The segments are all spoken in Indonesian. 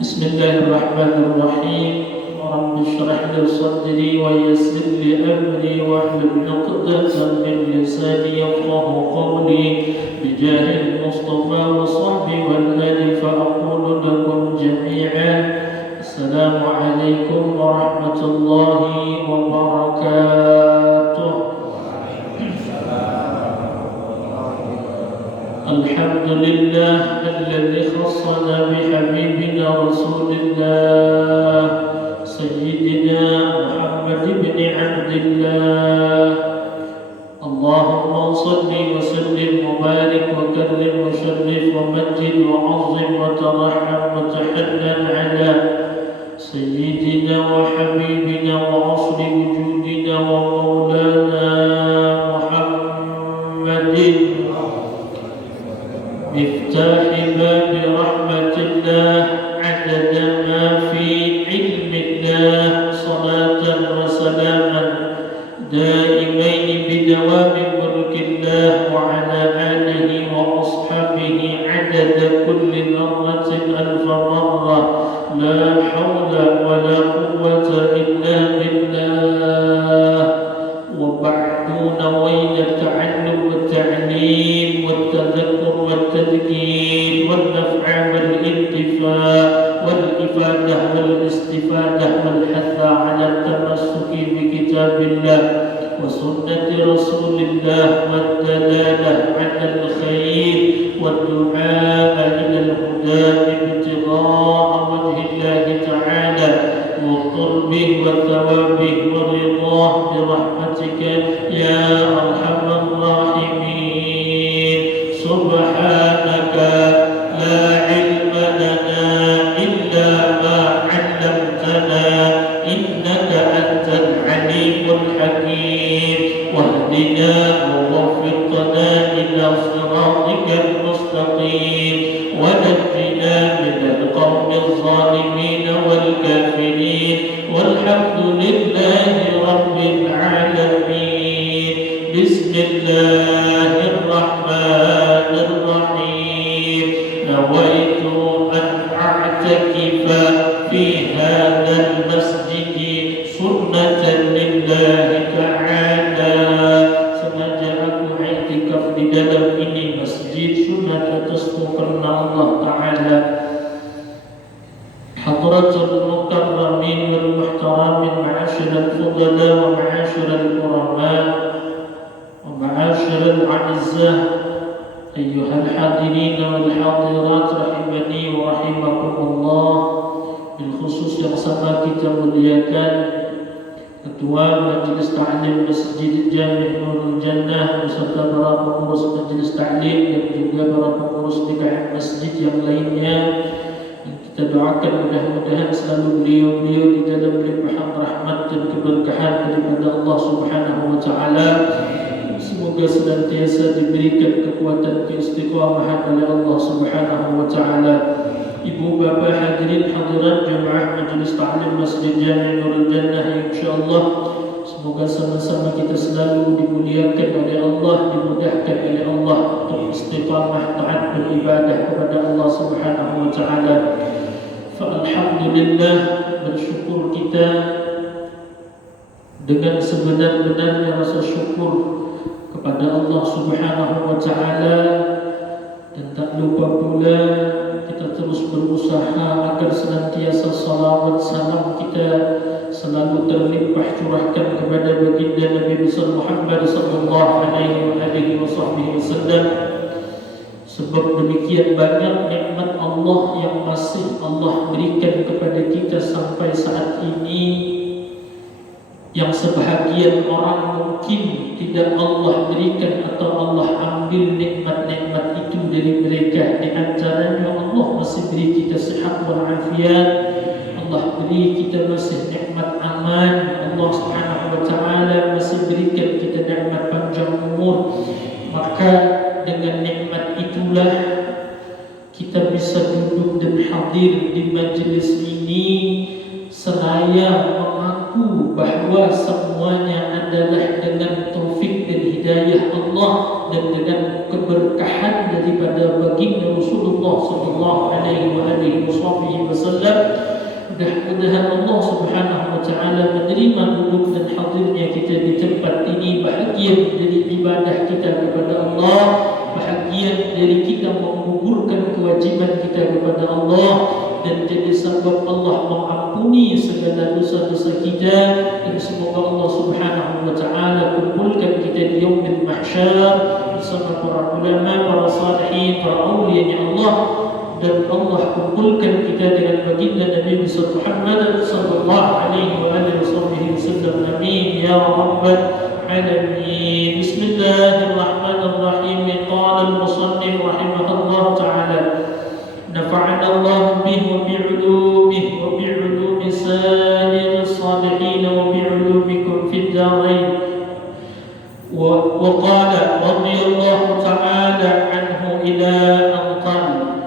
Bismillahirrahmanirrahim. Rabbi shrah li sadri wa yassir li amri wahlul 'uqdatam min lisani yafqahu qawli bijahil Mustafa wa sahbihi wal ali fa aqulu lakum jami'an assalamu alaikum warahmatullahi wabarakatuh. Alhamdulillah alladzi khassana bihabibina Rasulillah Sayyidina Muhammad ibn Abdillah. Allahumma salli wa sallim wa barik wa karrim wa sharrif wa majid wa azim wa tarahham wa tahannan ala Sayyidina wa habibina wa asli wujudina wa maulana Muhammadin مفتاح باب رحمة الله عدد ما في علم الله صلاة وسلاما دائمين بدوام ملك الله وعلى آله وأصحابه عدد كل مرة ألف مرة لا حول ولا قوة إلا بالله. وبعد نوينا التعلم والتعليم والتذكر والتذكير والنفع والانتفاع والإفادة والاستفادة والحث على التمسك بكتاب الله وسنة رسول الله والدلالة على الخير والدعاء إلى الهدى ابتغاء وجه الله تعالى وقربه وثوابه ورضاه برحمتك يا أرحم الراحمين. سبحانك لا علم لنا إلا ما علمتنا إنك أنت العليم الحكيم. واهدنا ووفقنا إلى صراطك المستقيم ونجنا من القوم الظالمين والكافرين والحمد لله رب العالمين. بسم الله الرحمن الرحيم. نويت أن أعتكف في هذا المسجد سنة لله تعالى. Sengaja aku i'tikaf di dalam ini masjid sunat atas karena Allah Ta'ala. Hadratul mukarramin wal muhtaramin ma'asyiral fudala wa ma'asyiral kurama wa ma'asyiral a'izzah ayyuhal hadirin wal hadirat rahimani wa rahimakumullah. Bil khusus yang sama kita muliakan Ketua Majelis Ta'lim Masjid Jami' Nurul Jannah beserta para pengurus Majelis Ta'lim dan juga para pengurus BKM Masjid yang lainnya. Kita doakan mudah-mudahan selalu beliau-beliau di dalam limpahan rahmat dan keberkahan daripada Allah Subhanahu wa Ta'ala. Semoga senantiasa diberikan kekuatan keistiqamahan oleh Allah Subhanahu wa Ta'ala. Ibu bapa hadirin hadirat jemaah Majelis Ta'lim Masjid Jami' Nurul Jannah yang insyaallah semoga sama-sama kita selalu dimuliakan oleh Allah, dimudahkan oleh Allah untuk istiqamah taat beribadah kepada Allah Subhanahu wa Ta'ala. Alhamdulillah, bersyukur kita dengan sebenar-benarnya rasa syukur kepada Allah Subhanahu wa Ta'ala, dan tak lupa pula kita terus berusaha agar senantiasa salawat salam kita selalu terlimpah curahkan kepada baginda Nabi besar Muhammad sallallahu alaihi wasallam. Sebab demikian banyak nikmat Allah yang masih Allah berikan kepada kita sampai saat ini, yang sebahagian orang mungkin tidak Allah berikan atau Allah ambil nikmat-nikmat itu dari mereka. Di antaranya Allah masih beri kita sihat walafiat, Allah beri kita masih nikmat aman, Allah Subhanahu wa Ta'ala masih berikan kita nikmat panjang umur. Maka dengan nikmat itulah kita bisa duduk dan hadir di majlis ini seraya mengaku bahwa semuanya adalah dengan taufik dan hidayah Allah dan dengan keberkahan daripada baginda Rasulullah sallallahu alaihi wasallam. Mudah-mudahan Allah Subhanahu wa taala menerima duduk dan hadirnya kita di tempat ini, bahagian dari ibadah kita kepada Allah, bahagian dari kita menggugurkan kewajiban kita kepada Allah, dan jadi sebab Allah mengampuni segala dosa-dosa kita. Dan semoga Allah Subhanahu wa taala kumpulkan kita di yaumil mahsyar bersama para ulama, para salihin, para awliya Allah, dan Allah kumpulkan kita dengan baginda Nabi Muhammad sallallahu alaihi wasallam. Amin ya rabbal alamin. Bismillahirrahmanirrahim. Qala al-musannif rahimahullah ta'ala, nafa'ana Allah bihi wa bi'ulumihi wa bi'ulumi sa'ir as-salihin wa bi'ulumikum fid darain. وقال رضي الله تعالى عنه إلى أن قال.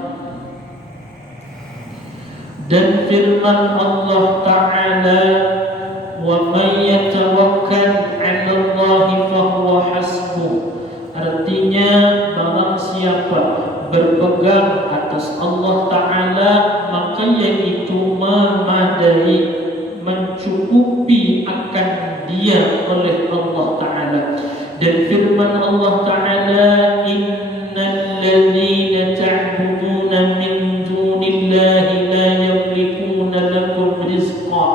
Dan firman Allah Ta'ala, wa man yatawakkal 'ala Allahi fahuwa hasbuh. Artinya barang siapa berpegang atas Allah Ta'ala, maka yaitu memadai, mencukupi akan dia oleh Allah Ta'ala. Dan firman Allah Ta'ala, innal ladzina ta'buduna min dunillahi la yamlikuna lakum rizqa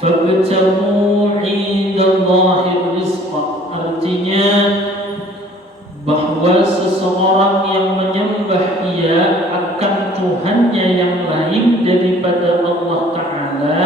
fabtaghu 'indallahi rizqa. Artinya bahwa seseorang yang menyembah ia akan Tuhannya yang lain daripada Allah Ta'ala,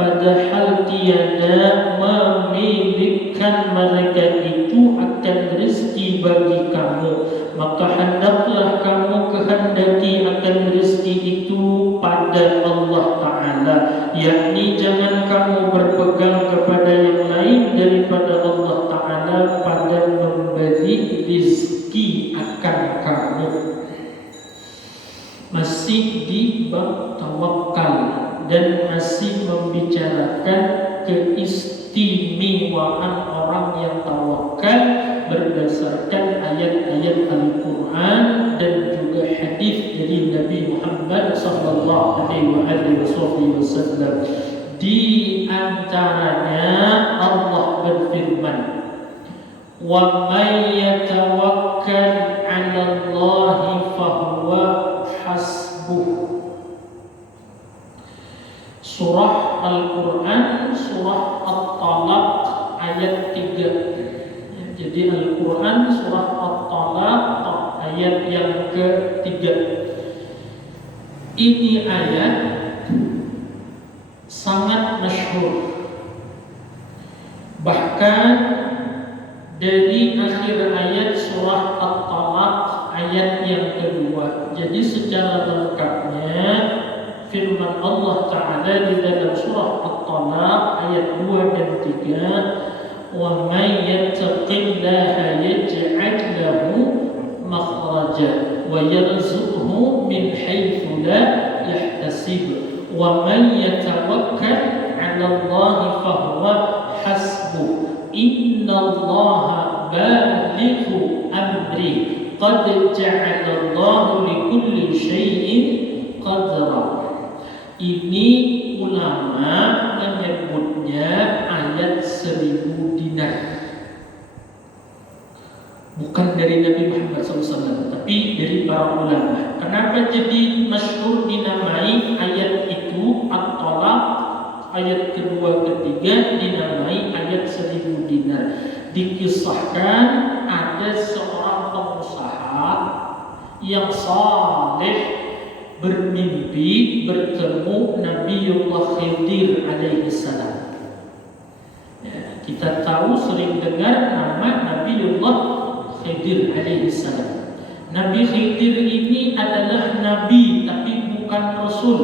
padahal tiada memiliki mereka itu akan rezeki bagi kamu, maka hendaklah kamu kehendaki akan rezeki itu pada Allah Ta'ala, yakni jangan kamu berpegang kepada yang lain daripada Allah Ta'ala pada memberi rezeki akan kamu. Masih di bab tawakal dan masih membicarakan keistimewaan orang yang tawakal berdasarkan ayat-ayat Al-Quran dan juga hadis dari Nabi Muhammad sallallahu alaihi wasallam. Di antaranya Allah berfirman, wa may yatawakkal 'ala Allahi fahuwa hasbuh. Surah Al-Quran, surah At-Talaq ayat 3. Jadi Al-Quran surah At-Talaq ayat yang ke-3. Ini ayat sangat masyhur. Bahkan dari akhir ayat surah At-Talaq ayat yang kedua. Jadi secara lengkapnya firman Allah Ta'ala di dalam surah At-Talaq ayat 2 dan 3, wa may yattaqillaha yaj'al lahu makhraja wa yarzuqhu min haitsu la yahtasib wa man yatawakkal 'ala Allahi fahuwa hasbuh innallaha balighu amri qad ja'ala Allahu likulli syai'in qadra. Ini ulama menyebutnya ayat 1000 dinar. Bukan dari Nabi Muhammad SAW, tapi dari para ulama. Kenapa jadi masyhur dinamai ayat itu At-Talaq ayat kedua ketiga dinamai ayat 1000 dinar? Dikisahkan ada seorang pengusaha yang saleh bermimpi bertemu Nabiullah Khidir alaihi salam. Ya, kita tahu sering dengar nama Nabiullah Khidir alaihi salam. Nabi Khidir ini adalah nabi tapi bukan rasul.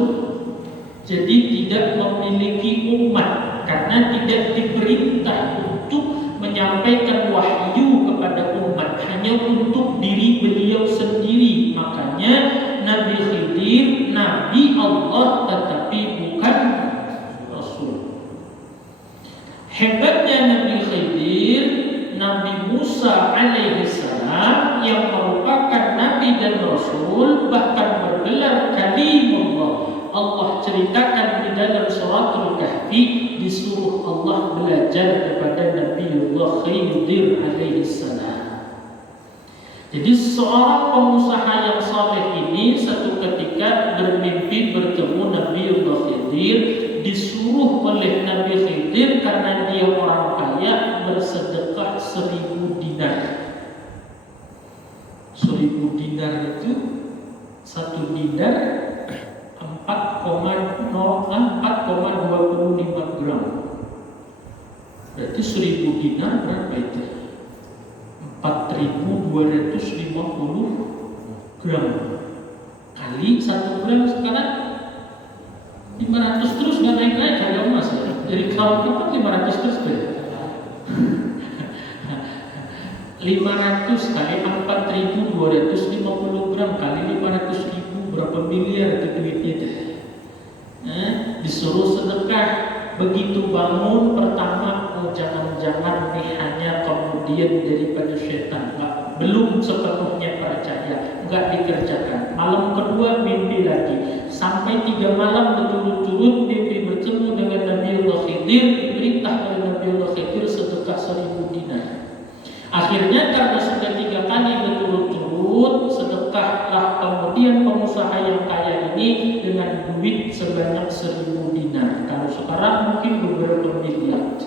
Jadi tidak memiliki umat karena tidak diperintah untuk menyampaikan wahyu kepada umat, hanya untuk diri beliau sendiri. Makanya Nabi Khidir Nabi Allah tetapi bukan Rasul. Nabi Musa alaihissalam yang merupakan Nabi dan Rasul, bahkan bergelar Kalimullah. Allah ceritakan di dalam suratul Kahfi, disuruh Allah belajar kepada Nabiullah Khidir alaihissalam. Jadi seorang pengusaha yang saleh ini satu ketika bermimpi bertemu Nabiullah Khidir, disuruh oleh Nabi Khidir karena dia orang kaya bersedekah 1000 dinar. 1000 dinar itu 1 dinar 4,25 gram. Berarti 1000 dinar berapa itu? 4250 gram kali 1 gram sekarang 500 terus, nggak naik-naik harga emas ya. Dari tahun kapan 500 terus ber? 500 kali 4250 gram kali 500.000 berapa miliar itu duitnya itu. Disuruh sedekah. Begitu bangun pertama, jangan-jangan nih hanya kemudian daripada setan, belum sepenuhnya percaya, nggak dikerjakan. Malam kedua mimpi lagi, sampai 3 malam berturut-turut mimpi bertemu dengan Nabiullah Khidir, diperintah oleh Nabiullah Khidir sedekah 1000 dinar. Akhirnya karena sudah 3 kali berturut-turut sedekahlah kemudian pengusaha yang kaya ini dengan duit sebanyak 1000 dinar. Kalau sekarang mungkin beberapa miliar.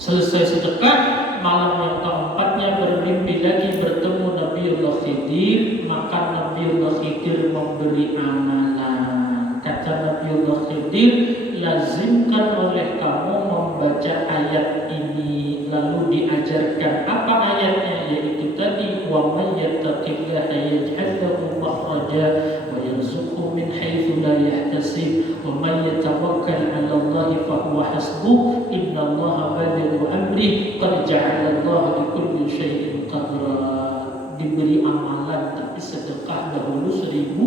Selesai sedekah, malam yang keempatnya bermimpi lagi bertemu Nabiullah Khidir, maka Nabiullah Khidir memberi amalan. Kata Nabiullah Khidir, lazimkan oleh kamu membaca ayat ini. Lalu diajarkan apa ayatnya, yaitu tadi wa may yattaqillaha yaj'al lahu makhraja wa yarzuqhu min haitsu la yahtasib wa may yatawakkal 'ala Allahi fa huwa hasbuh innallaha balighu amri qad ja'ala Allahu likulli syai'in qadra. Diberi amalan tapi sedekah dahulu 1000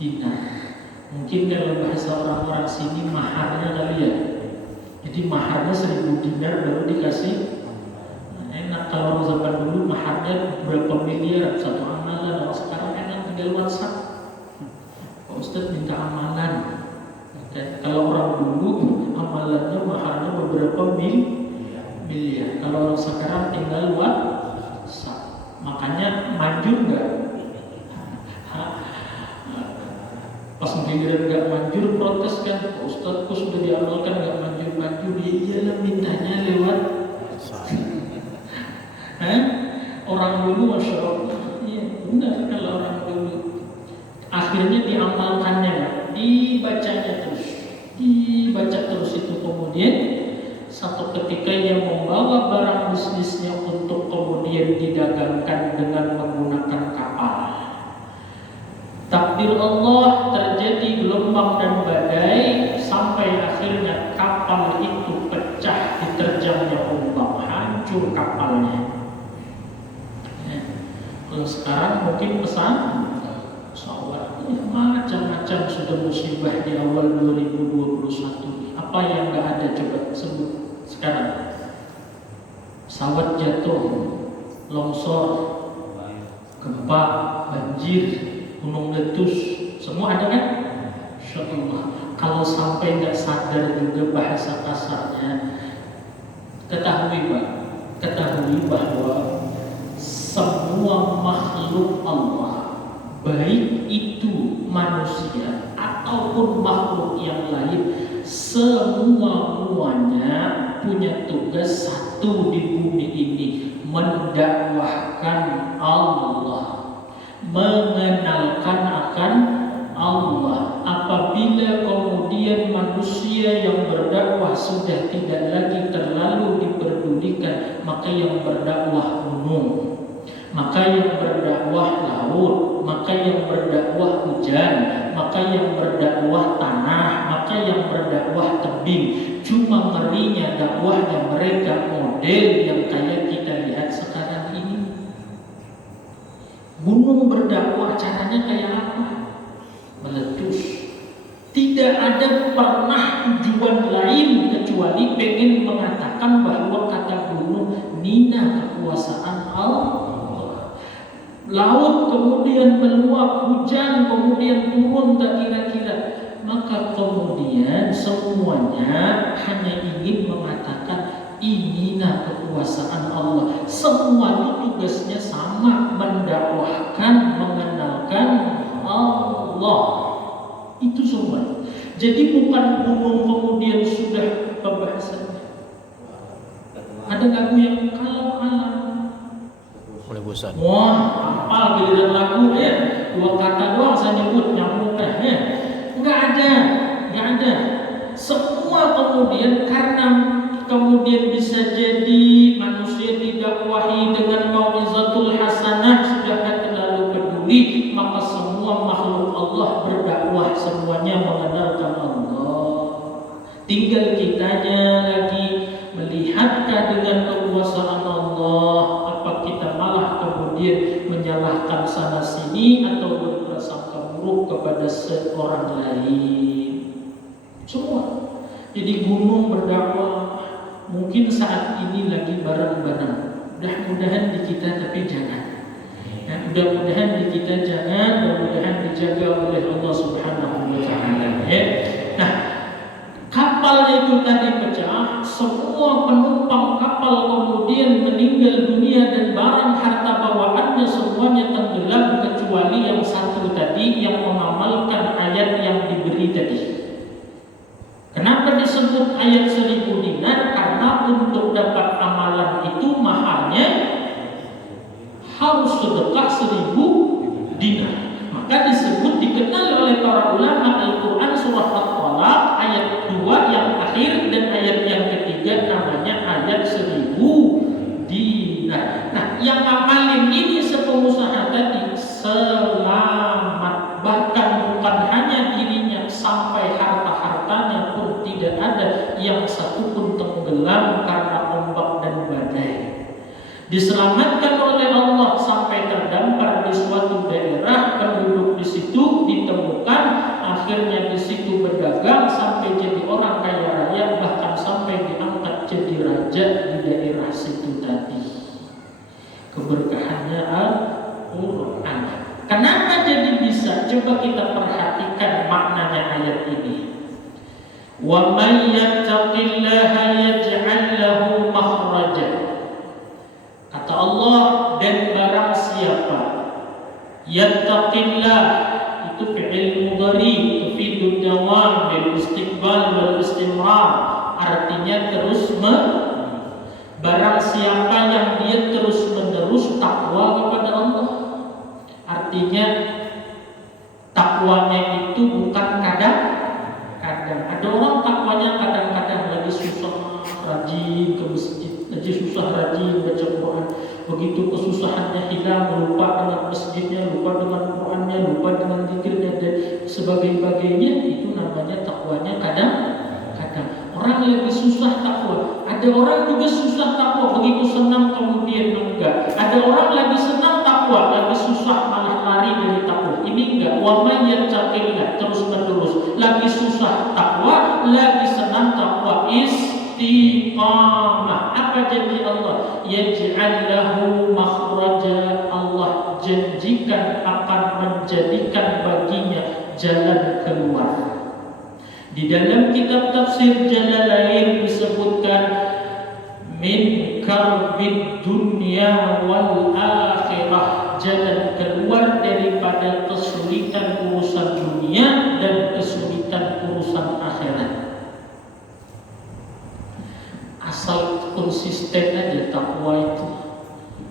dinar. Mungkin dalam bahasa orang-orang sini maharnya kali ya. Jadi maharnya 1000 dinar baru dikasih. Enak kalau orang zaman dulu maharnya berapa miliar satu amalan. Kalau sekarang enak tinggal WhatsApp. Pak Ustadz minta amalan. Kalau orang dulu amalannya maharnya beberapa miliar. Kalau orang sekarang tinggal WhatsApp. Makanya manjur nggak? Pas giliran nggak manjur protes kan, Pak Ustadz kok sudah diamalkan nggak manjur-manjur. Ya iyalah mintanya lewat orang dulu Masya Allah. Iya benar kalau orang dulu. Akhirnya diamalkannya, dibacanya terus itu. Kemudian satu ketika ia membawa barang bisnisnya untuk kemudian didagangkan dengan menggunakan kapal. Takdir Allah, terjadi gelombang dan badai sampai akhirnya kapal itu pecah diterjangnya ombak, hancur kapalnya. Kalau sekarang mungkin pesawat macam-macam sudah musibah di awal 2021. Apa yang nggak ada coba sebut sekarang? Pesawat jatuh, longsor, gempa, banjir, gunung letus, semua ada kan? Insyaallah. Kalau sampai nggak sadar juga bahasa kasarnya, ketahui bahwa semua makhluk Allah, baik itu manusia ataupun makhluk yang lain, semuanya punya tugas satu di bumi ini, mendakwahkan Allah, mengenalkan akan Allah. Apabila kemudian manusia yang berdakwah sudah tidak lagi terlalu diperdulikan, maka yang berdakwah gunung, maka yang berdakwah laut, maka yang berdakwah hujan, maka yang berdakwah tanah, maka yang berdakwah tebing. Cuma ngerinya dakwahnya mereka model yang kayak kita lihat sekarang ini. Gunung berdakwah caranya kayak apa? Meletus. Tidak ada pernah tujuan lain kecuali pengen mengatakan bahwa kata gunung nina kekuasaan Allah. Laut kemudian meluap, hujan kemudian turun tak kira-kira. Maka kemudian semuanya hanya ingin mengatakan inilah kekuasaan Allah. Semua itu tugasnya sama, mendakwahkan, mengenalkan Allah. Itu semua. Jadi bukan gunung kemudian sudah pembahasannya. Ada lagu yang kalau mulai bosan. wah, apa giliran lagu ya? 2 kata doang saya nyebut nyambung ya. Enggak ada. Semua kemudian karena kemudian bisa jadi manusia didakwahi dengan mau'izatul hasanah sudah terlalu peduli, maka semua makhluk Allah berdakwah, semuanya mengenalkan Allah. Tinggal kitanya lagi melihatkah dengan kekuasaan Allah, apa kita malah kemudian menyalahkan sana sini atau berprasangka buruk kepada seorang lain. Semua. Jadi gunung berdakwah mungkin saat ini lagi bareng-bareng. Mudah-mudahan di kita tapi jangan. Mudah-mudahan di kita jangan, mudah-mudahan dijaga oleh Allah Subhanahu wa taala. Nah, kapalnya itu tadi pecah, semua penumpang kapal kemudian meninggal dunia dan barang harta bawaannya semuanya tenggelam kecuali yang satu tadi yang mengamalkan ayat yang diberi tadi. Kenapa disebut ayat 1000 dinar? Karena untuk dapat amalan itu mahalnya harus sedekah 1000 dinar. Maka disebut dikenal oleh para ulama Al-Quran surah At-Talaq ayat 2 yang akhir dan ayat yang ketiga namanya ayat 1000 dinar. Nah, yang ngamalin ini sepengusaha tadi selamat, bahkan bukan hanya dirinya, sampai harta-hartanya pun tidak ada yang satu pun tenggelam karena ombak dan badai. Diselamatkan oleh Allah sampai terdampar di suatu daerah, penduduk di situ ditemukan, akhirnya di situ berdagang sampai jadi orang kaya raya, bahkan sampai diangkat jadi raja di daerah situ tadi. Keberkahannya Al-Quran. Kenapa jadi bisa? Coba kita perhatikan maknanya ayat ini. Wa may yattaqillaha yaj'al lahu makhraja. Kata Allah, dan barang siapa yattaqillah, itu fi'il mudhari tufidud dawam bil istiqbal wal istimrar, artinya terus barang siapa yang dia terus menerus takwa kepada Allah. Artinya takwanya itu bukan kadang-kadang. Ada orang takwanya kadang-kadang, lagi susah rajin ke masjid, lagi susah rajin baca Quran. Begitu kesusahannya hilang, lupa dengan masjidnya, lupa dengan Qurannya, lupa dengan zikirnya dan sebagainya, itu namanya takwanya kadang-kadang. Orang lagi susah takwa. Ada orang juga susah takwa, begitu senang kemudian enggak. Ada orang lagi senang takwa, lagi susah malah lari dari takwa. Ini enggak. Wa may yattaqillah, terus menerus. Lagi susah takwa, lagi senang takwa, istiqamah. Apa janji Allah? Yaj'al lahu makhraja. Allah janjikan akan menjadikan baginya jalan keluar. Di dalam kitab tafsir Jalalain disebutkan min karbid dunya wal akhirah, jalan keluar daripada kesulitan urusan dunia dan kesulitan urusan akhirat. Asal konsisten aja takwa itu.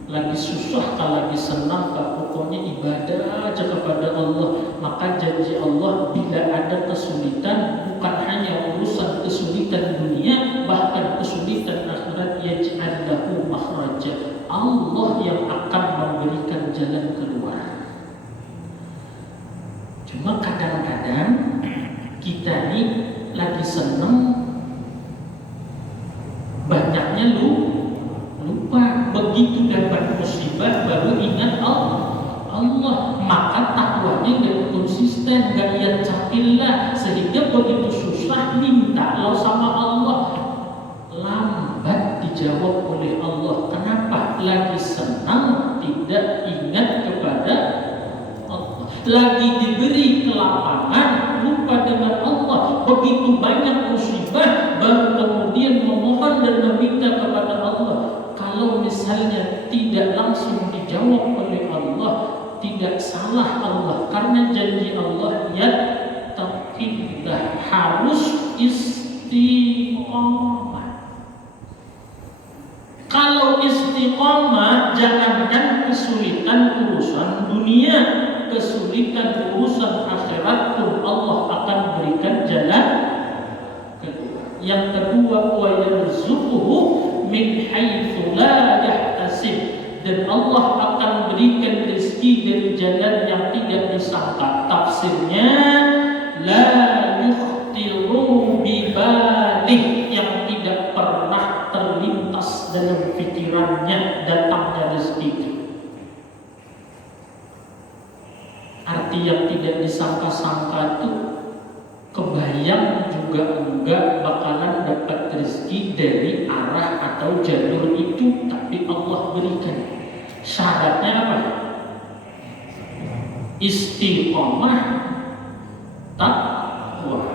Lagi susah, lagi senang, pokoknya ibadah aja kepada Allah. Maka janji Allah, bila ada kesulitan, bukan hanya urusan kesulitan dunia, bahkan kesulitan akhirat, yaj'al lahu makhraja. Allah yang akan memberikan jalan keluar. Cuma kadang-kadang kita ini lagi senang, banyaknya lupa, begitu dapat musibah baru ingat Allah, maka takwanya nggak konsisten, nggak yattaqillah, sehingga begitu susah minta lo sama Allah. dijawab oleh Allah. Kenapa? Lagi senang tidak ingat kepada Allah, lagi diberi kelapangan lupa dengan Allah, begitu banyak musibah baru kemudian memohon dan meminta kepada Allah. Kalau misalnya tidak langsung dijawab oleh Allah, tidak salah Allah, karena janji Allah ya kita harus istiqomah. Kalau istiqomah, jangankan kesulitan urusan dunia, kesulitan urusan akhirat pun Allah akan berikan jalan kedua. Yang kedua, wa yarzuquhu min haitsu la yahtasib, dan Allah akan berikan rezeki dari jalan yang tidak disangka. Tafsirnya la yukhtiru bi balih, yang tidak pernah terlintas dalam pikirannya datangnya rezeki itu. Arti yang tidak disangka-sangka itu, kebayang juga enggak bakalan dapat rezeki dari arah atau jalur itu, tapi Allah berikan. Syaratnya apa? Istiqomah, takwa.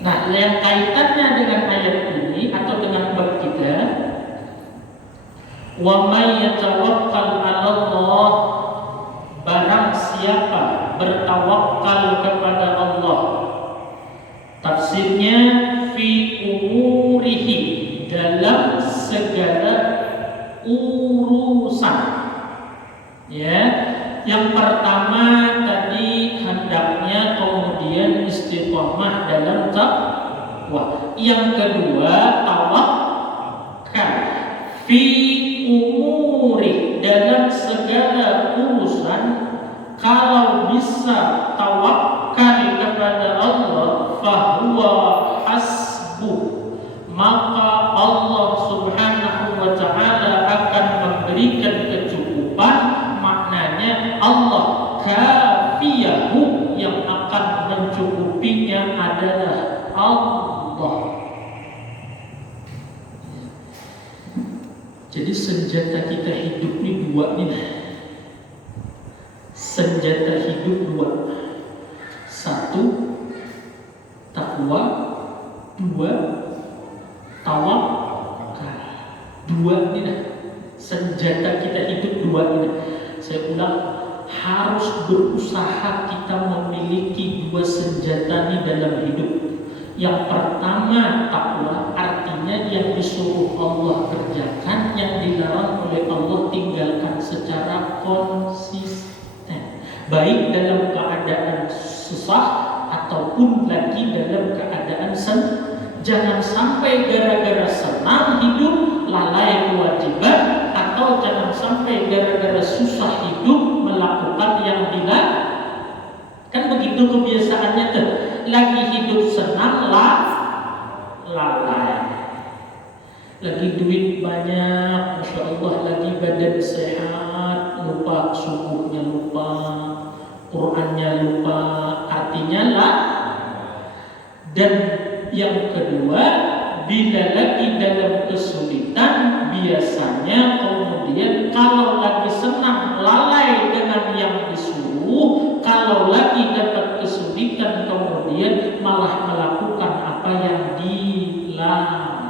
Nah, yang kaitannya dengan ayat ini atau dengan bab kita, wa may yatawakkal 'ala Allah, barang siapa bertawakal kepada Allah. Tafsirnya fi umurihi, dalam segala urusan. Ya, yang pertama tadi hendaknya kemudian istiqomah dalam takwa. Yang kedua tawakal fi umuri, dalam segala urusan. Kalau bisa tawakal kepada Allah, fahuwa hasbuh, maka Allah Subhanahu wa ta'ala akan memberikan kecukupan. Maknanya Allah kafiyahu, yang akan mencukupinya adalah Allah. Jadi senjata kita hidup ini dua nih. Senjata hidup dua. Satu, takwa. Dua, tawakal. Dua ini dah. Senjata kita hidup dua ini. Saya ulang, harus berusaha kita memiliki dua senjata ini dalam hidup. Yang pertama takwa, artinya yang disuruh Allah kerjakan, yang dilarang oleh Allah tinggalkan secara konsisten, baik dalam keadaan susah ataupun lagi dalam keadaan senang. Jangan sampai gara-gara senang hidup lalai kewajiban, atau jangan sampai gara-gara susah hidup melakukan yang dilarang. Kan begitu kebiasaannya tuh. Lagi hidup senang lalai. Lagi duit banyak, Masya Allah, lagi badan sehat, lupa subuhnya, lupa Qur'annya, lupa, artinya Dan yang kedua, bila lagi dalam kesulitan, biasanya kemudian kalau lagi senang lalai dengan yang disuruh, kalau lagi dapat kesulitan kemudian malah melakukan apa yang dilarang.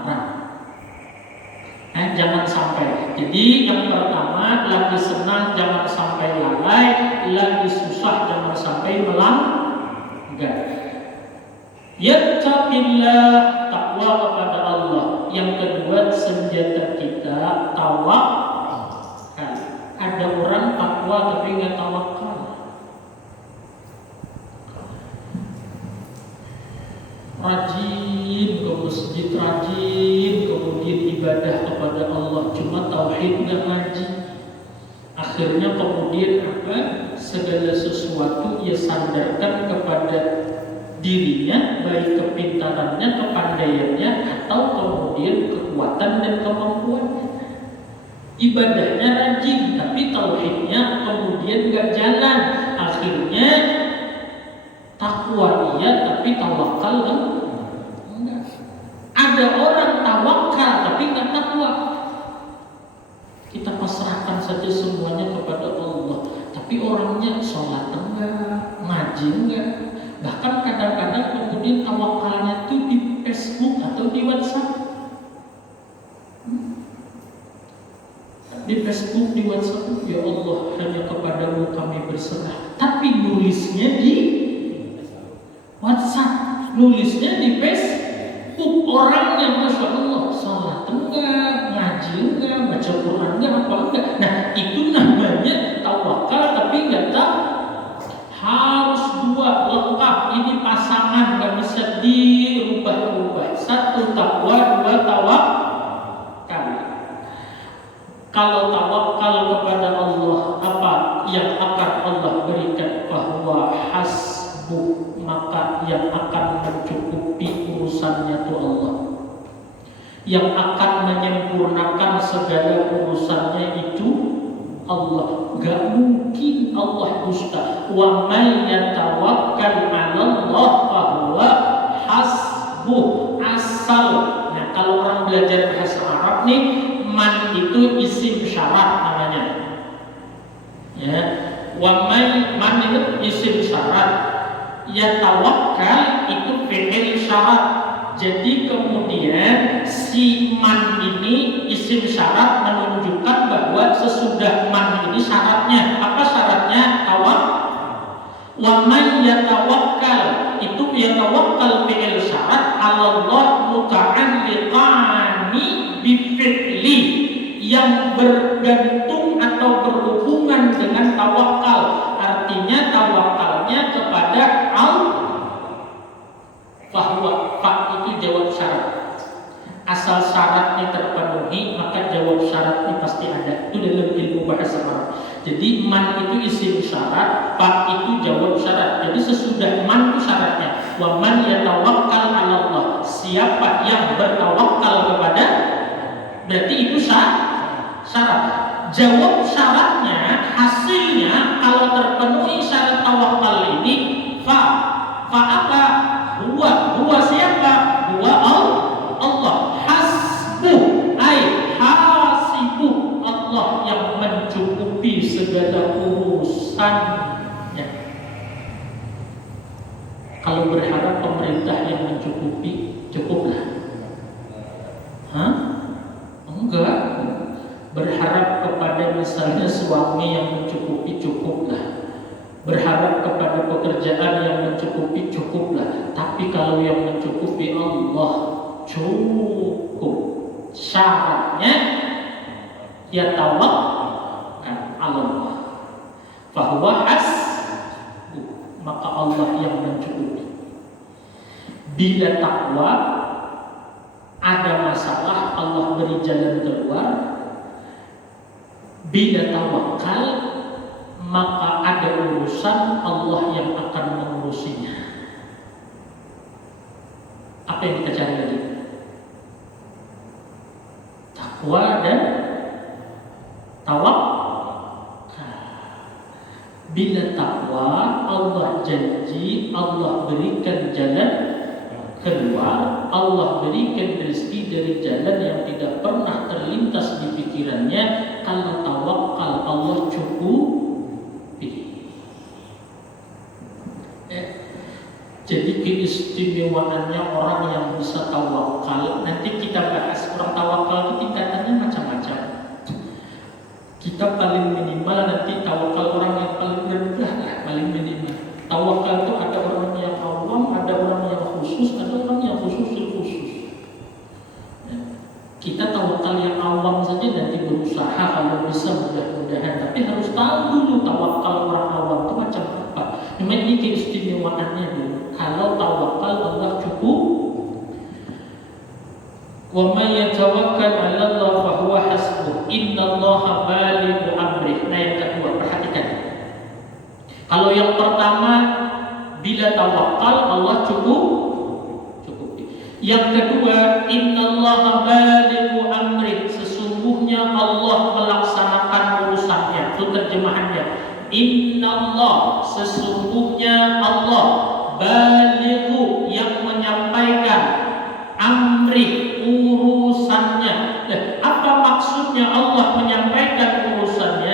Jangan sampai. Jadi yang pertama, lagi senang jangan sampai lalai, lagi susah jangan sampai melanggar. Yattaqillah, takwa kepada Allah. Yang kedua, senjata kita tawakal. Ada orang takwa tapi nggak tawakal. Rajin ke masjid, rajin kemudian ibadah kepada Allah, cuma tauhid nggak ngaji. Akhirnya kemudian apa? Segala sesuatu ia sandarkan kepada dirinya, baik kepintarannya, kepandaiannya, atau kemudian kekuatan dan kemampuannya. Ibadahnya rajin, tapi tauhidnya kemudian nggak jalan. Akhirnya takwa iya, tapi tawakal enggak. Ada orang saja semuanya kepada Allah. Tapi orangnya sholat enggak, ngaji enggak. Bahkan kadang-kadang kemudian tawakalnya itu di Facebook atau di WhatsApp. Di Facebook, di WhatsApp, ya Allah, hanya kepadamu kami berserah. Tapi nulisnya di WhatsApp, nulisnya di Facebook. Orangnya Masya Allah, sholat enggak, ngaji enggak, baca Quran enggak, apa enggak. Nah, itu namanya tawakal tapi enggak tahu. Harus dua, lengkap. Ini pasangan, enggak bisa dirubah-rubah. Satu takwa, dua tawakal. Kalau tawakal kepada Allah, apa yang akan Allah berikan? Bahwa hasbuh, maka yang akan mencukupi urusannya itu Allah. Yang akan menyempurnakan segala urusannya itu Allah. Gak mungkin Allah dusta. Wa may yatawakkal 'ala Allah fahuwa hasbuh. Asal. Nah, kalau orang belajar bahasa Arab nih, man itu isim syarat namanya. Ya, wa may, man itu isim syarat. Ya tawakkal itu fi'il syarat. Jadi kemudian si man ini isim syarat menunjukkan bahwa sesudah man ini syaratnya. Apa syaratnya? Tawakkal. Wa may yatawakkal itu yatawakkal fi'il syarat 'ala Allah muta'alliqani bifi'li, yang bergantung atau berhubungan dengan tawakal. Artinya tawakalnya kepada Allah. Bahwa fa itu jawab syarat. Asal syaratnya terpenuhi, maka jawab syaratnya pasti ada. Itu dalam ilmu bahasa Arab. Jadi man itu isim syarat, fa itu jawab syarat. Jadi sesudah man itu syaratnya. Wa man yatawakkal 'ala Allah. Siapa yang bertawakal kepada, berarti itu syarat. Jawab syaratnya, hasilnya kalau terpenuhi syarat tawakal ini, fa apa? Huwa siapa? Huwa Allah. Hasbuh ay hasibuh, Allah yang mencukupi segala urusannya. Kalau berharap pemerintah yang mencukupi, cukuplah. Enggak. Berharap kepada misalnya suami yang mencukupi, cukuplah. Berharap kepada pekerjaan yang mencukupi, cukuplah. Tapi kalau yang mencukupi Allah, cukup. Syaratnya ya tawakal Allah. Fahuwa hasbuh, maka Allah yang mencukupi. Bila takwa ada masalah, Allah beri jalan keluar. Bila tawakal, maka ada urusan, Allah yang akan mengurusinya. Apa yang kita cari tadi? Takwa dan tawakal. Bila takwa, Allah janji, Allah berikan jalan keluar, Allah berikan rezeki dari jalan yang tidak pernah terlintas di pikirannya. Kalau tawakal, Allah cukupi. Jadi keistimewaannya orang yang bisa tawakal, nanti kita bahas. Orang tawakal itu tingkatannya macam-macam. Kita paling minimal nanti tawakal orang yang paling rendah lah, paling minimal. Tawakal itu ada orang yang awam, ada orang yang khusus, ada orang yang khusus. Kita tawakal yang awam saja nanti berusaha kalau bisa mudah-mudahan. Tapi harus tahu dulu tawakal orang awam itu macam apa. Memang ini keistimewaannya dulu. Kalau tawakal Allah cukup. Wa may yatawakkal 'ala Allah fa huwa hasbuh. Innallaha balighu amrih. Nah, yang kedua, perhatikan. Kalau yang pertama, bila tawakal Allah cukupi. Yang kedua, innallaha balighu amrih. Sesungguhnya Allah melaksanakan urusannya. Itu terjemahannya. Innallah, sesungguhnya Allah, balighu, yang menyampaikan, amri, urusannya. Apa maksudnya Allah menyampaikan urusannya?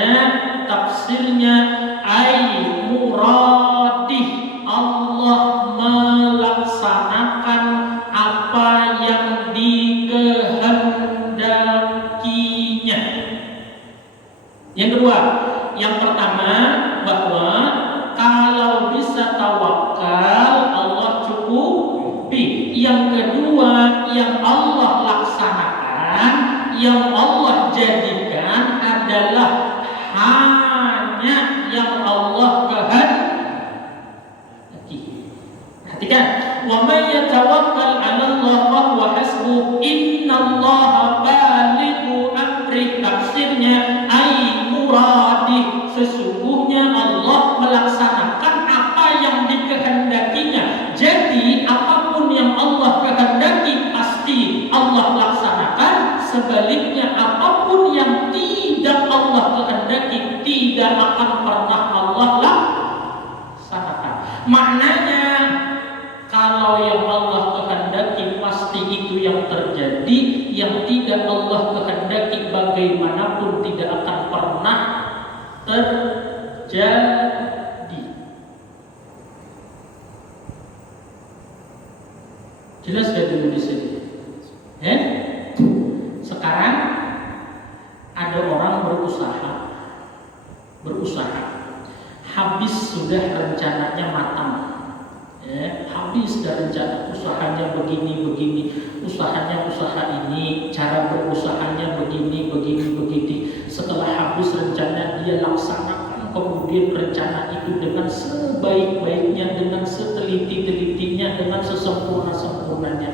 Perhatikan, wa may yatawakkal 'ala Allah fa huwa hasbuh, innallaha balighu amri. Tafsirnya ay muradih, sesungguhnya Allah melaksanakan apa yang dikehendakinya. Jadi apapun yang Allah kehendaki pasti Allah laksanakan. Sebaliknya apapun yang tidak Allah kehendaki tidak akan pernah Allah laksanakan. Maknanya kalau yang Allah kehendaki pasti itu yang terjadi, yang tidak Allah kehendaki bagaimanapun tidak akan pernah terjadi. Jelas gak dulu di sini? Sekarang ada orang berusaha, habis sudah rencananya matang. Habis dari rencana usahanya begini, usahanya usaha ini, cara berusahanya begini. Setelah habis rencana dia laksanakan, kemudian rencana itu dengan sebaik-baiknya, dengan seteliti-telitinya, dengan sesempurna-sempurnanya.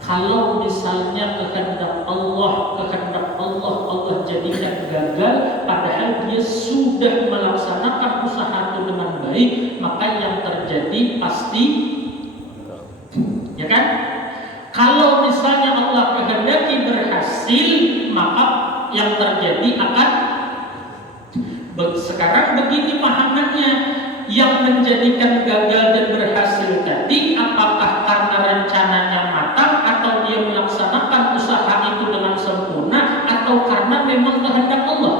Kalau misalnya kehendak Allah jadikan gagal, padahal dia sudah melaksanakan usaha itu dengan baik, maka yang terjadi pasti, ya kan? Kalau misalnya Allah kehendaki berhasil, maka yang terjadi akan. Sekarang begini pahamannya, yang menjadikan gagal dan berhasil tadi, apakah karena rencananya matang, atau dia melaksanakan usaha itu dengan sempurna, atau karena memang kehendak Allah?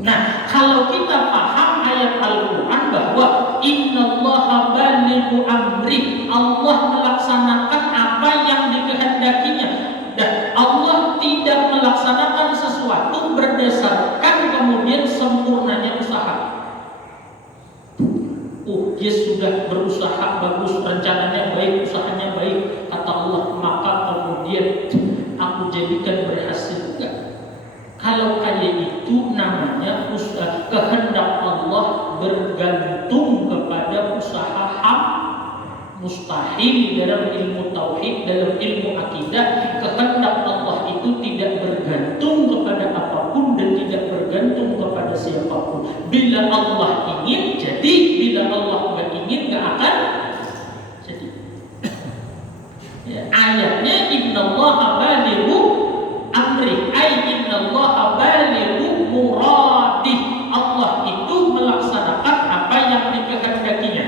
Nah, kalau kita paham ayat Al-Quran bahwa innallaha balighu amri, Allah melaksanakan apa yang dikehendakinya, dan Allah tidak melaksanakan sesuatu berdasarkan kemudian sempurnanya usaha. Dia sudah berusaha bagus, rencananya baik, usahanya baik, kata Allah, maka kemudian aku jadikan berhasil. Enggak. Kalau kayak itu namanya usaha kehendak Allah bergantung kepada usaha mustahil dalam ilmu tauhid, dalam ilmu akidah. Kehendak Allah itu tidak bergantung kepada apapun dan tidak bergantung kepada siapapun. Bila Allah ingin jadi, bila Allah nggak ingin nggak akan jadi. Ayatnya innallaha balighu amri, ay innallaha balighu muradih. Allah itu melaksanakan apa yang dikehendakinya.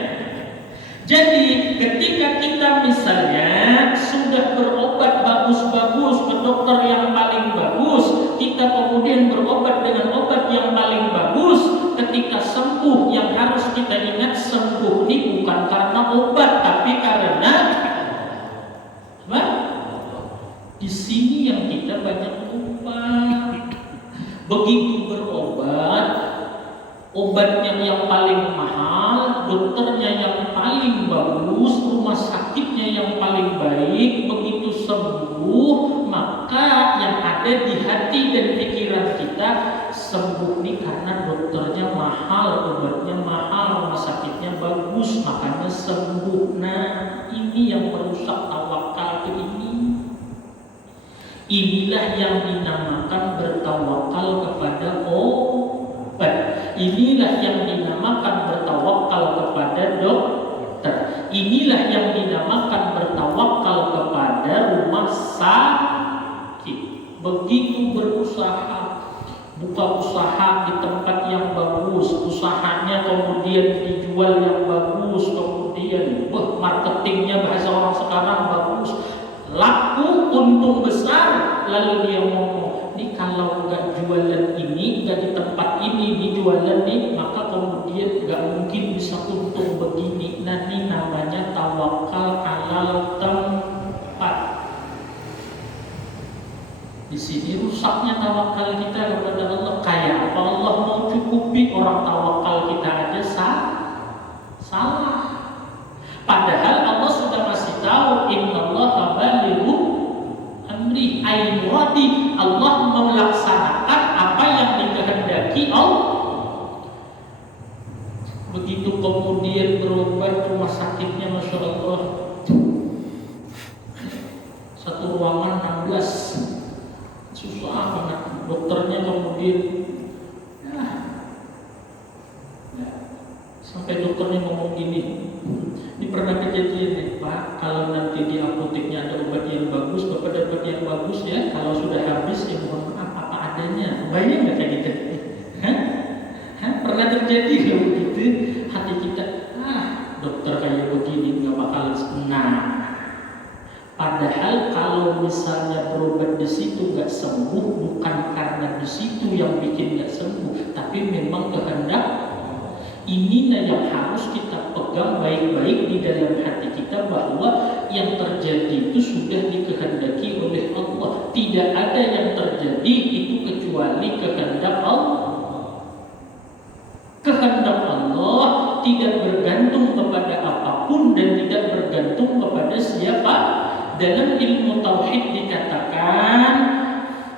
Jadi ketika kita misalnya sudah berobat bagus-bagus ke dokter yang paling bagus, kita kemudian berobat dengan obat yang paling bagus, ketika sembuh yang harus kita ingat, sembuh ini bukan karena obat, tapi karena apa? Di sini yang kita banyak lupa. Begitu berobat, obatnya yang paling mahal, dokternya yang paling bagus, rumah sakitnya yang paling baik. Begitu sembuh, maka yang ada di hati dan pikiran kita, sembuh ini karena dokternya mahal, obatnya mahal, rumah sakitnya bagus, makanya sembuh. Nah, ini yang merusak tawakal ini. Inilah yang dinamakan bertawakal kepada obat. Inilah yang dinamakan bertawakal kepada dokter. Inilah yang dinamakan bertawakal kepada rumah sakit. Begitu berusaha, buka usaha di tempat yang bagus, usahanya kemudian dijual yang bagus, kemudian marketingnya bahasa orang sekarang bagus, laku, untung besar, lalu dia ngomong, ini kalau nggak jualan ini, nggak di tempat ini dijualan nih, maka kemudian nggak mungkin bisa untung begini. Nah, ini namanya tawakal alal tempat. Di sini rusaknya tawakal kita kepada Allah. Kayak apa Allah mau cukupi orang tawakal kita aja salah. Padahal Allah sudah masih tahu innallaha balighu amri, ay muradi, Allah melaksanakan apa yang dikehendaki Allah. Begitu kemudian berobat, rumah sakitnya Masya Allah, satu ruangan 16, susah banget. Dokternya kemudian sampai dokternya ngomong gini, ini pernah kejadian nih Pak, kalau nanti di apoteknya ada obat yang bagus, Bapak dapat yang bagus ya, kalau sudah habis ya mohon maaf apa adanya. Bayang nggak kayak gitu? Pernah terjadi loh begitu? Hati kita, dokter kayak begini nggak bakal. Nah, padahal kalau misalnya berobat di situ nggak sembuh, bukan karena di situ yang bikin nggak sembuh, tapi memang kehendak. Inilah yang harus kita pegang baik-baik di dalam hati kita, bahwa yang terjadi itu sudah dikehendaki oleh Allah. Tidak ada yang terjadi itu kecuali kehendak Allah. Kehendak Allah tidak bergantung kepada apapun dan tidak bergantung kepada siapa. Dalam ilmu tauhid dikatakan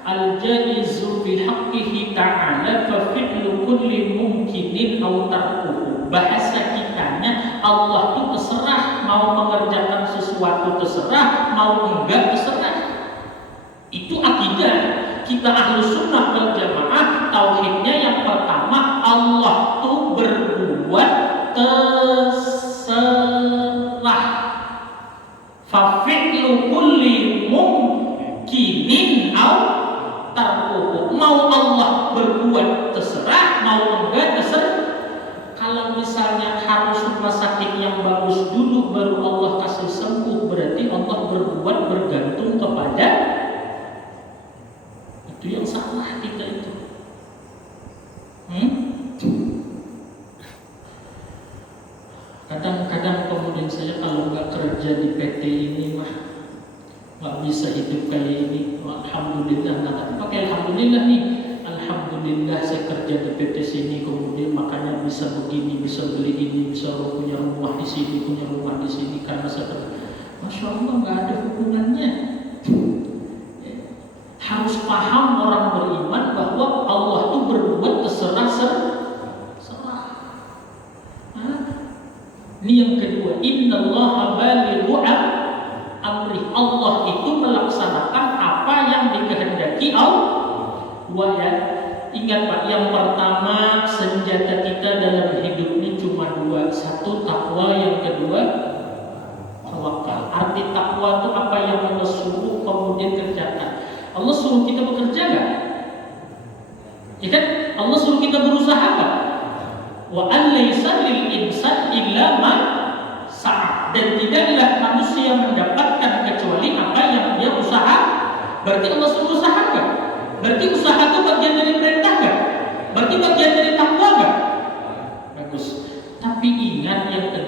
al-jaizu fi haqqihi ta'ala fa fi'lu kulli mumkinin aw tarkuhu. Bahasa kitanya, Allah itu terserah mau mengerjakan sesuatu, terserah mau enggak terserah. Itu akidah kita Ahlus Sunnah wal Jamaah. Tauhidnya yang pertama, Allah tuh berbuat terserah. Fa fi'lu kulli mumkinin aw tarkuhu. Mau Allah berbuat terserah, mau enggak terserah. Kalau misalnya harus rumah sakit yang bagus dulu baru Allah kasih sembuh, berarti Allah berbuat bergantung kepada itu. Yang salah kita itu. Kadang-kadang kemudian saya kalau nggak kerja di PT ini mah nggak bisa hidup kayak ini. Alhamdulillah, tapi pakai alhamdulillah nih. Alhamdulillah saya kerja di PT sini, kemudian makanya bisa begini, bisa beli ini, bisa punya rumah di sini, punya rumah di sini karena saya. Masya Allah, nggak ada hubungannya. Harus paham orang beriman bahwa Allah itu berbuat terserah. Ini yang kedua, innallaha balighu amri. Allah itu melaksanakan apa yang dikehendaki Allah. Ya, ingat Pak, yang pertama senjata kita dalam hidup ini cuma dua. Satu takwa, yang kedua tawakal. Arti takwa itu apa yang Allah suruh kemudian kerjakan. Allah suruh kita bekerja nggak? Ya kan? Allah suruh kita berusaha nggak? Wa an laysa lil insan illa ma sa'a. Dan tidaklah manusia mendapatkan kecuali apa yang dia usaha. Berarti Allah suruh usaha nggak? Berarti usaha itu bagian